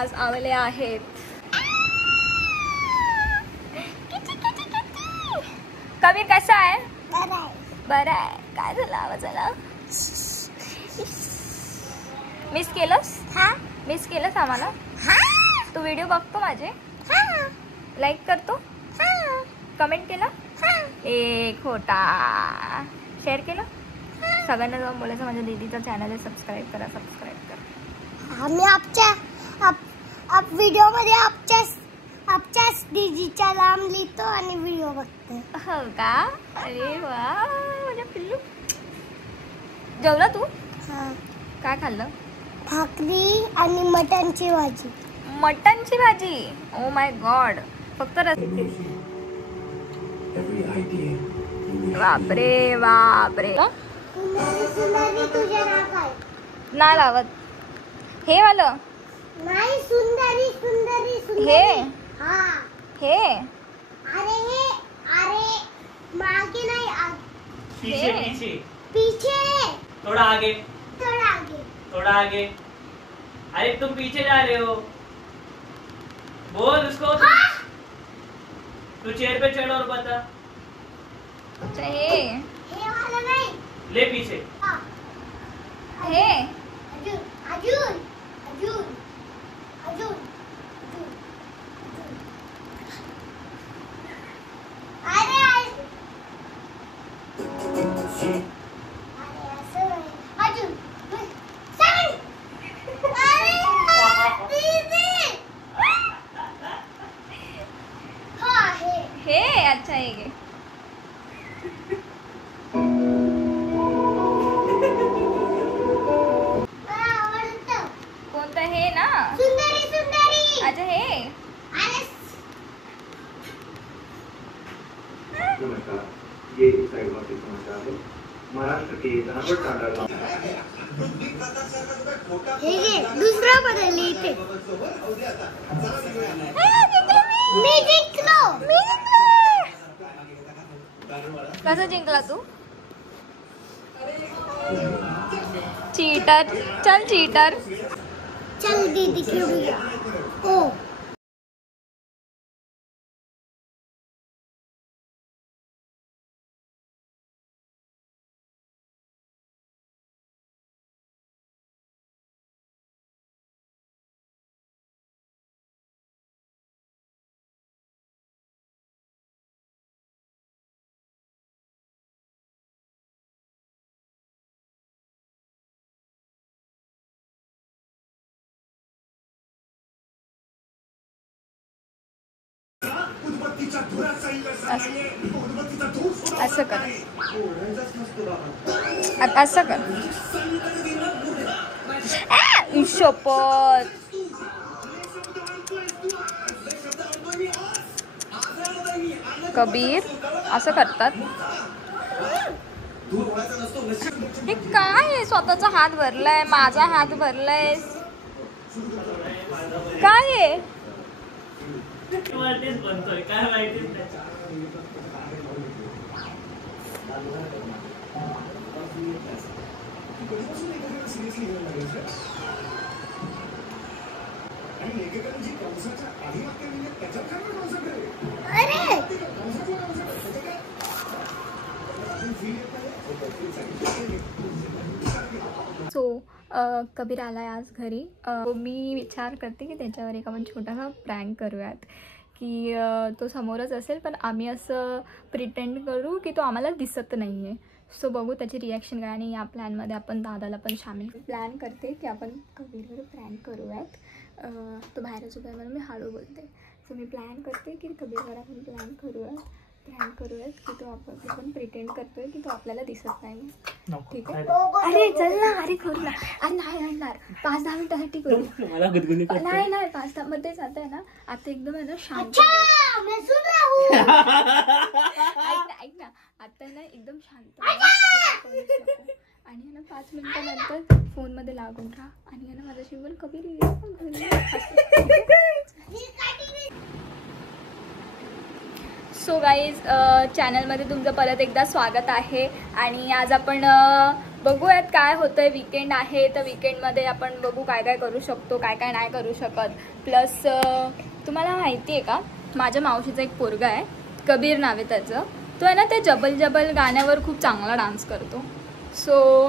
आज आलेले आहेत। कबीर कसा आहे? बरा आहे। काय झालं आवाजाला? मिस केलंस? मिस केलंस आम्हाला? तू व्हिडिओ बघतो माझे? लाईक करतो? कमेंट केला? ए खोटा। शेअर केलं? सगळ्यांना जाऊन बोलायचं माझ्या दीदीचा चॅनल आहे, सबस्क्राईब करा, सबस्क्राईब करा। आम्ही आपच्या व्हिडिओ मध्ये आपच्या दीदीचा नाम लिहितो आणि व्हिडिओ बघतो। हो का? अरे वा माझ्या पिल्लू। जेवला तू? काय खाल्लं? भाकरी आणि मटनची भाजी। मटनची भाजी? Oh my God. फक्त बापरे बापरे। नाही लावत हे वालं? नाही, सुंदरी सुंदरी सुंदरी। हे हे अरे मागे नहीं, पीछे पीछे पीछे, थोड़ा आगे, थोड़ा आगे, थोड़ा आगे। अरे तुम पीछे जा रहे हो, बोल उसको। तू चेयर पे चढ़ और बता। अच्छा हे वाला नहीं, ले पीछे। हे अर्जुन अर्जुन अर्जुन अर्जुन अरे अर्जुन हे अच्छा हे घे। कोणतं? हे ना? सुंदरी सुंदरी। अच्छा हे। नमस्कार, ये साइड मार्केट समाचार है। महाराष्ट्र के धनावट तांडा हे दूसरा बदल इथे। मी जिंकलो। कसं जिंकला तू? चीटर। चल चीटर। चल दीदी खेळूया। ओ असं कर, असं कर। शपथ। कबीर असं करतात? हे काय आहे? स्वतःचा हात भरलाय, माझा हात भरलाय, काय आहे? बनतोय काय माहिती सो कबीर आलाय आज घरी। मी विचार करते की त्याच्यावर एक आपण छोटासा प्रँक करूयात, की तो समोरच असेल पण आम्ही असं प्रिटेंड करू की तो आम्हाला दिसत नाही आहे। सो बघू त्याची रिॲक्शन काय। आणि या प्लॅनमध्ये आपण दादाला पण सामील प्लॅन करते की आपण कबीरवर प्रँक करूयात। तो बाहेरच उभा आहे म्हणून मी हळू बोलते। सो मी प्लॅन करते की कबीरवर आपण प्रँक करूयात की तो आपण प्रिटेंड करतोय की तो आपल्याला दिसत नाही। ठीक आहे? अरे चल ना, अरे करू ना। अरे नाही येणार, 5-10 मिनिटासाठी करू। नाही 5-10 मध्येच आता आहे ना, आता एकदम आहे ना शांत। ऐक ना आता ना एकदम शांत आणि ना 5 मिनिटानंतर फोन मध्ये लागून राहा आणि ना माझ्याशी बोल कबीर। सो गाईज चॅनलमध्ये तुमचं परत एकदा स्वागत आहे। आणि आज आपण बघूयात काय होतंय. वीकेंड आहे तर वीकेंडमध्ये आपण बघू काय काय करू शकतो, काय काय नाही करू शकत. प्लस तुम्हाला माहिती आहे का, माझ्या मावशीचा एक पोरगा आहे, कबीर नाव आहे त्याचं. तो आहे ना ते जबल जबल गाण्यावर खूप चांगला डान्स करतो. सो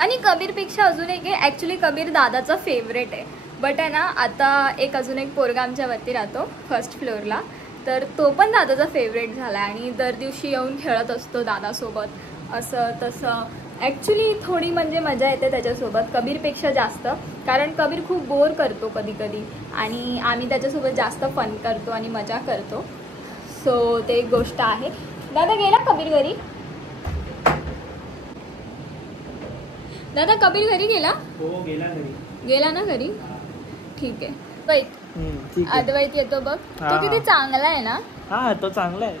आणि कबीरपेक्षा अजून एक आहे, ॲक्च्युली कबीर दादाचा फेवरेट आहे. बट आहे ना आता एक अजून एक पोरगा आमच्यावरती राहतो फर्स्ट फ्लोअरला, तर तो पण दादाचा फेवरेट झाला आहे आणि दर दिवशी येऊन खेळत असतो दादासोबत असं तसं. ॲक्च्युली थोडी म्हणजे मजा येते त्याच्यासोबत कबीरपेक्षा जास्त, कारण कबीर खूप बोर करतो कधी कधी आणि आम्ही त्याच्यासोबत जास्त फन करतो आणि मजा करतो. सो ते एक गोष्ट आहे. दादा गेला कबीर घरी? दादा कबीर घरी गेला? हो गेला घरी. गेला ना घरी? ठीक आहे. वैत अद्वैत येतो बघ, तो किती चांगला आहे ना. हा तो चांगला आहे.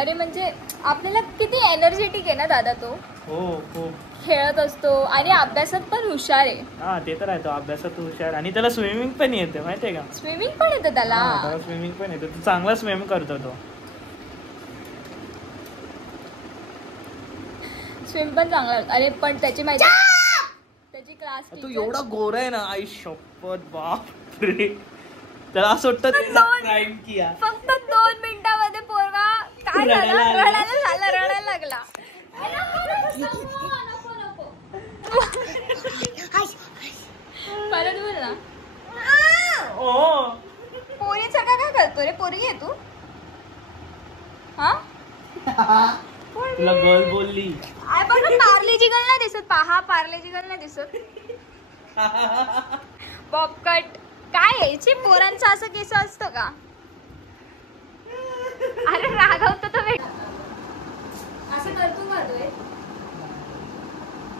अरे म्हणजे आपल्याला किती एनर्जेटिक आहे ना दादा तो. हो हो खेळत असतो आणि अभ्यासात पण हुशार आहे. हा ते तर आहे, तो अभ्यासात हुशार आणि त्याला स्विमिंग पण येते माहितीये का. स्विमिंग पण येतं त्याला. स्विमिंग पण येते, तो चांगला स्विम करतो तो. स्विम पण चांगला. अरे पण त्याची माहिती, त्याची क्लास तू एवढा गोरा आहे ना, आई शपथ बापरे. त्याला असं वाटतं क्राईम किया. फक्त 2 मिनिटांमध्ये पोरगा काय झाला, रडायला लागला. परत बोल ना. पोरीचा काय करतो रे? पोरगी आहे तू? हा तुला गर्ल बोलली. पार्लेजी गर्ल नाही दिसत. पहा पार्लेजी गर्ल नाही दिसत. बॉबकट काय यायचे पोरांचं असं केस असतं का? अरे रागवतो तो भेट असं करतो का तू?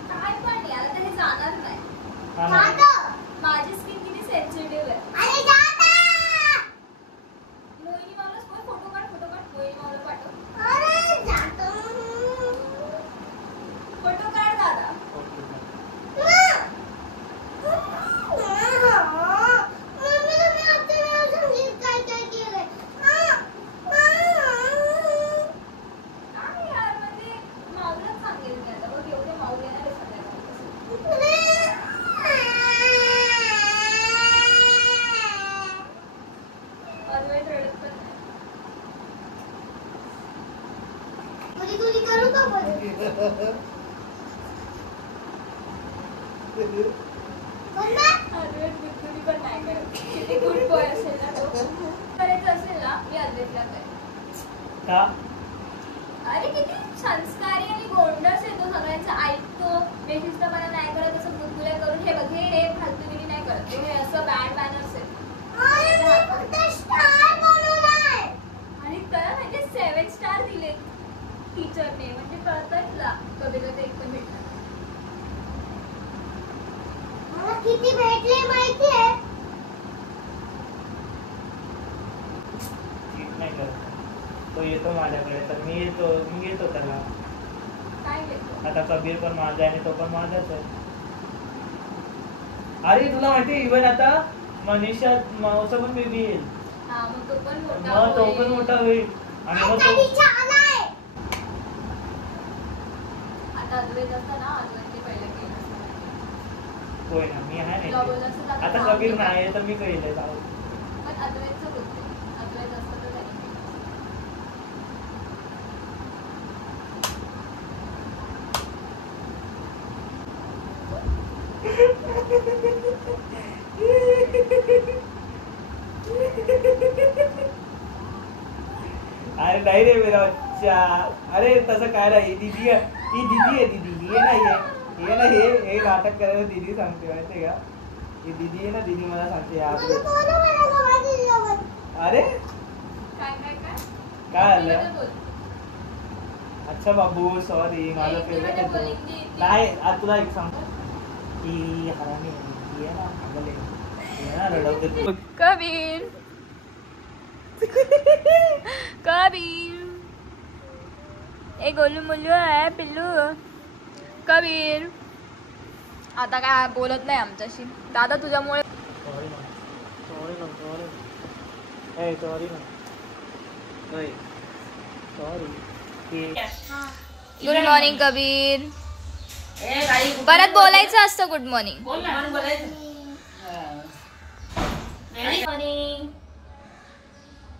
काय पण याला तर हे जाणार नाही. माझी स्किन किती सेन्सिटिव्ह आहे. मोहिनी मावला फोटो काढ. मोहिनी मावला पाठव. फोटो काढ दादा. अरे किती संस्कारी आणि गोंडस येतो, सगळ्यांचं ऐकतो, बेशिस्तपणा नाही करत, असं गुदगुल्या करून हे बघ हे फालतूगिरी नाही करत. हे असं बॅड मॅनर्स आहे. आणि त्याला म्हणजे 7 स्टार दिले टीचरने, म्हणजे कळतंय तुला कबीरला ते एक पण भेटलं. मला किती भेटले माहितीये? नाही करत तो. येतो माझ्याकडे तर मी येतो त्याला. काय घेतो? आता कबीर पण माझा आहे आणि तो पण माझाच आहे. अरे तुला माहिती इव्हन आता मनीषा मावसा पण बेबी येईल. मग तो पण मोठा होईल आणि मग आता अद्वैत असता ना, अद्वैतने पहिलं केलं होय ना. मी आहे असतं. आता कबीर नाही तर मी कळले जाऊ. पण अद्वैतचं बोलते, अद्वैत असतं तर त्याने अरे नाही रे मेरा बच्चा. अरे तसं काय नाही. दीदी आहे. दीदी ये ना हे नाटक करायला दीदी सांगते माहितीये का. ही दीदी आहे ना, दीदी मला सांगते अरे काय आलं. अच्छा बाबू सॉरी, माझं फेवरेट आहे तो. नाही आज तुला एक सांगतो की हरामी आहे ना, आगले रडवते. कबीर ए गोलू मुल्लू आहे पिल्लू. कबीर आता काय बोलत नाही आमच्याशी. दादा तुझ्यामुळे. Sorry good morning Kabir. परत बोलायचं असतं गुड मॉर्निंग.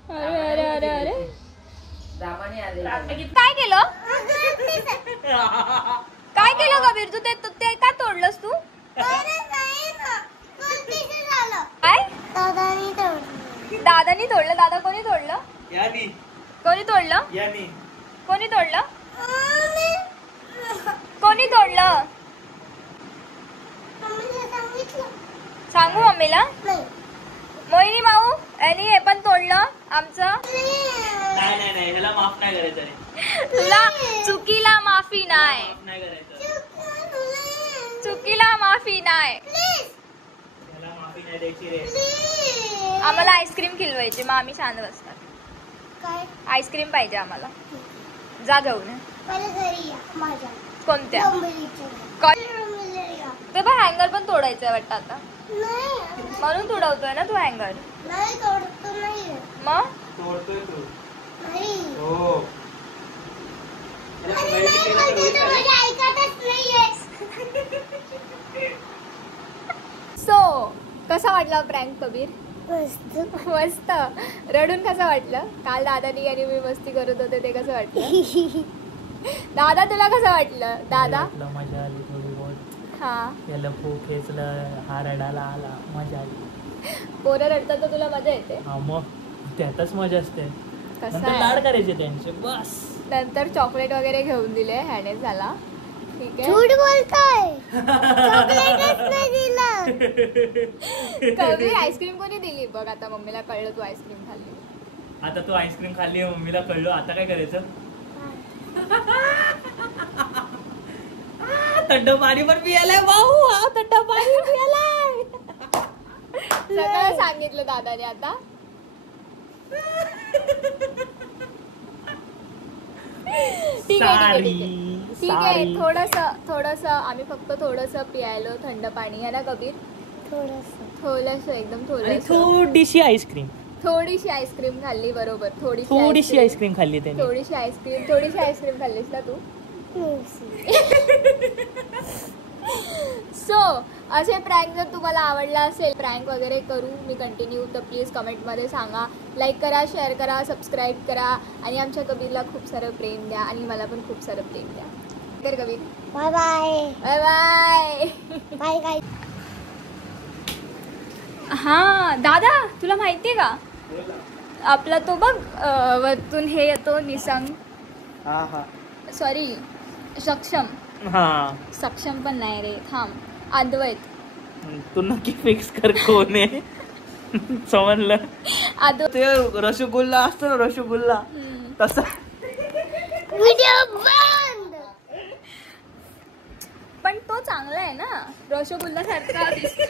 अरे अरे अरे अरे काय केलं काय केलं कबीर तू? ते का तोडलंस तू? काय दादानी तोडलं? दादा कोणी तोडलं? कोणी तोडलं? कोणी तोडलं? कोणी तोडलं? सांगू मम्मीला? मोहिनी माऊ यांनी हे पण तोडलं आमचं. नाही ह्याला माफ नाही करायचं. तुला चुकीला माफी नाही. चुकीला माफी नाही. ह्याला माफी नाही द्यायची रे. आम्हाला आईस्क्रीम खिलवायची मग आम्ही शांत बसतात. आईस्क्रीम पाहिजे आम्हाला. जा जाऊन कोणत्या ते पण हँगर पण तोडायचंय वाटतं आता म्हणून तोडवतोय ना तू हँगर. मग तोडतोय तू. हो सो कसा वाटला प्रँक कबीर? मस्त. रडून कसं वाटलं? काल दादानी आणि मी मस्ती करत होते ते कसं वाटलं? दादा तुला कसं वाटलं? दादा मजा आली थोडी बहुत. हा याला खूप खेचलं हा रडायला आला मजा आली. पोरं रडतात तर तुला मजा येते? हा मग त्यातच मजा असते. कसं नंतर आहे? लाड करायचे त्यांचे बस. नंतर चॉकलेट वगैरे घेऊन दिले ह्याने झाला. ठीक आहे झूठ बोलताय चॉकलेटच नाही दिलं. कबीर आईस्क्रीम कोणी दिली बघ? आता मम्मीला कळलं तू आईस्क्रीम खाल्ली. आता तू आईस्क्रीम खाल्ली मम्मीला कळलं आता काय करायचं? थंड पाणी पण पियालाय भाऊ. हा थंड पाणी पियालाय. सगळं सांगितलं दादाने आता. ठीक आहे थोडस आम्ही फक्त थोडस पियालो थंड पाणी आहे ना कबीर? थोडस एकदम थोडीशी आईस्क्रीम खाल्ली. बरोबर थोडीशी आईस्क्रीम खाल्ली त्याने. थोडीशी आईस्क्रीम खाल्लीस ना तू? सो असे प्रँक जर तुम्हाला आवडला असेल प्रँक वगैरे करू मी कंटिन्यू तर प्लीज कमेंटमध्ये सांगा. लाईक करा, शेअर करा, सबस्क्राईब करा आणि आमच्या कबीरला खूप सारं प्रेम द्या आणि मला पण खूप सारं प्रेम द्या. तर Kabir bye bye bye bye bye bye. हा दादा तुला माहितीये का आपला तो बघ वरतून हे येतो निसंग. सॉरी सक्षम पण नाही रे. थांब अद्वैत. तू नक्की फिक्स कर कोण आहे समजलं? ते रसगुल्ला असतो ना रसगुल्ला तसा. व्हिडिओ बंद. पण तो चांगला आहे ना रसगुल्ला सारखा दिसतो.